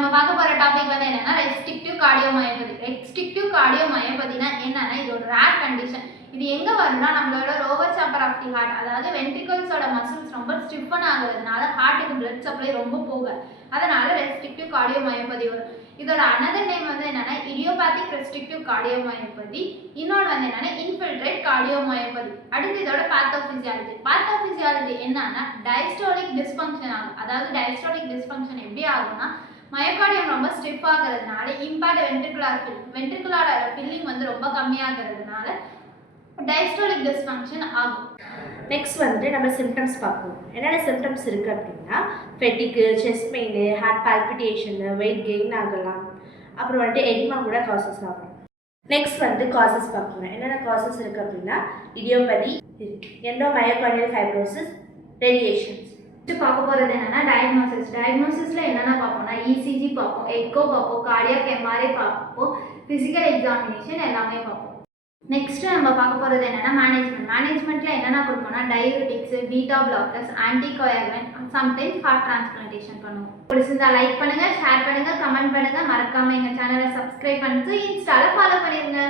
நம்ம பார்க்க போகிற டாபிக் வந்து என்னன்னா ரெஸ்ட்ரிக்டிவ் கார்டியோமயோபதி. ரெஸ்ட்ரிக்டிவ் கார்டியோமயோபதினா என்னன்னா இது ஒரு ரேர் கண்டிஷன். இது எங்கே வரும்னா நம்மளோட lower chamber of the heart, அதாவது வென்ட்ரிகல்ஸோட மசில்ஸ் ரொம்ப ஸ்டிஃபன் ஆகுறதுனால ஹார்ட்டுக்கு பிளட் சப்ளை ரொம்ப போக, அதனால ரெஸ்ட்ரிக்டிவ் கார்டியோமயோபதி வரும். இதோட அனதர் நேம் வந்து என்னன்னா இடியோபேத்திக் ரெஸ்ட்ரிக்டிவ் கார்டியோமயோபதி. இன்னொன்று வந்து என்னன்னா இன்ஃபில்ட்ரேட் கார்டியோமயோபதி. அடுத்து இதோட பாத்தோபிசியாலஜி. பாத்தோபிசியாலஜி என்னன்னா டயஸ்டோலிக் டிஸ்ஃபங்க்ஷன் ஆகும். அதாவது டயஸ்டோலிக் டிஸ்ஃபங்க்ஷன் எப்படி ஆகும்னா மயோகார்டியம் ரொம்ப ஸ்டிஃப் ஆகிறதுனால இம்பார்ட் வென்ட்ரிகுலர் ஃபில்லிங் வந்து ரொம்ப கம்மியாகிறதுனால டயஸ்டோலிக் டிஸ்ஃபங்க்ஷன் ஆகும். நெக்ஸ்ட் வந்துட்டு நம்ம சிம்டம்ஸ் பார்ப்போம். என்னென்ன சிம்டம்ஸ் இருக்குது அப்படின்னா fatigue, chest pain, heart palpitation, weight gain ஆகலாம். அப்புறம் வந்துட்டு எடிமா கூட காசஸ் ஆகும். நெக்ஸ்ட் வந்து காசஸ் பார்ப்போம். என்னென்ன காசஸ் இருக்குது அப்படின்னா இடியோபதி, எண்டோமயோகார்டியல் ஃபைப்ரோசிஸ், ரேடியேஷன்ஸ். பார்க்க போகிறது என்னென்னா டயக்னோசிஸில் என்னென்ன பார்ப்போம்னா இசிஜி பார்ப்போம், எக்கோ பார்ப்போம், கார்டியாக் எம்ஆர்ஐ பார்ப்போம், ஃபிசிக்கல் எக்ஸாமினேஷன் எல்லாமே பார்ப்போம். நெக்ஸ்ட்டு நம்ம பார்க்க போகிறது என்னென்னா மேனேஜ்மெண்ட்டில் என்னென்ன கொடுப்போம்னா diabetics, beta blockers, anticoagulant, sometimes heart transplantation பண்ணுவோம். பிடிச்சிருந்தா லைக் பண்ணுங்கள், ஷேர் பண்ணுங்கள், கமெண்ட் பண்ணுங்கள், மறக்காமல் எங்கள் சேனலை சப்ஸ்கிரைப் பண்ணிட்டு இன்ஸ்டாவில் ஃபாலோ பண்ணிடுங்க.